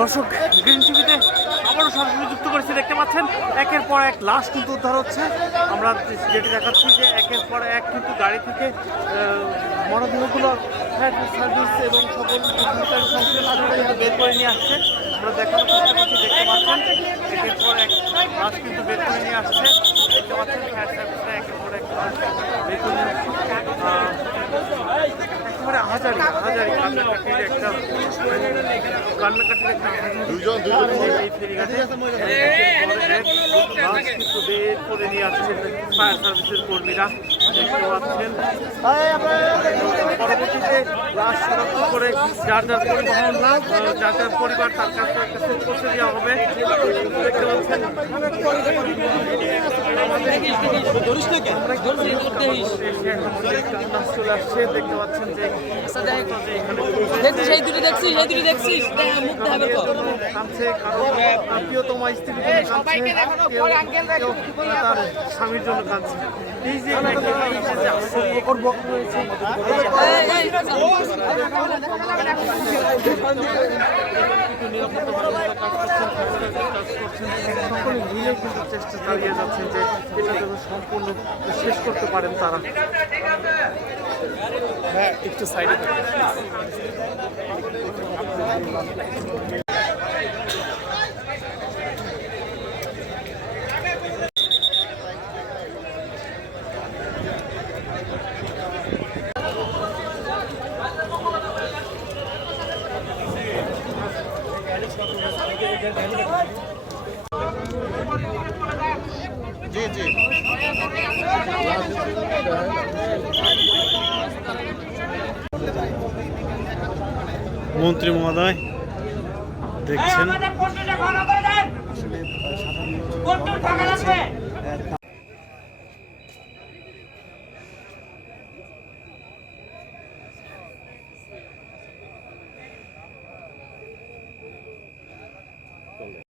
দর্শক গ্রিন টিভিতে আবারও সরাসরি যুক্ত করেছি। দেখতে পাচ্ছেন একের পর এক লাশ কিন্তু উদ্ধার হচ্ছে। আমরা যেটি দেখাচ্ছি যে একের পর এক কিন্তু গাড়ি থেকে মরদেহগুলো ফায়ার সার্ভিস এবং সকল উদ্ধারকারী সংশ্লিষ্টরা কিন্তু বের করে নিয়ে আসছে। আমরা দেখানোর চেষ্টা করছি। দেখতে পাচ্ছেন একের পর এক লাশ কিন্তু বের করে নিয়ে আসছে। দেখতে পাচ্ছেন ফায়ার সার্ভিসরা একের পর এক লাশ বের করে নিয়ে আসছে। একেবারে হাজারি কান্নাকাটির একটা এই ফেরিঘাটে কিন্তু বের করে নিয়ে আসছেন ফায়ার সার্ভিসের কর্মীরা। দেখতে পাচ্ছেন পরবর্তীতে লাশ শনাক্ত করে যার যার পরিবহন যার যার পরিবার তার কাছে পৌঁছে দেওয়া হবে। দেখতে পাচ্ছেন চলে আসছে। দেখতে পাচ্ছেন যে প্রিয়তমা স্ত্রীর তার স্বামীর জন্য কাঁদছে। এই যে সকলে মিলে কিন্তু চেষ্টা চালিয়ে যাচ্ছেন যে এটা যেন সম্পূর্ণ শেষ করতে পারেন তারা। একটু সাইডে মন্ত্রী মহোদয় দেখছেন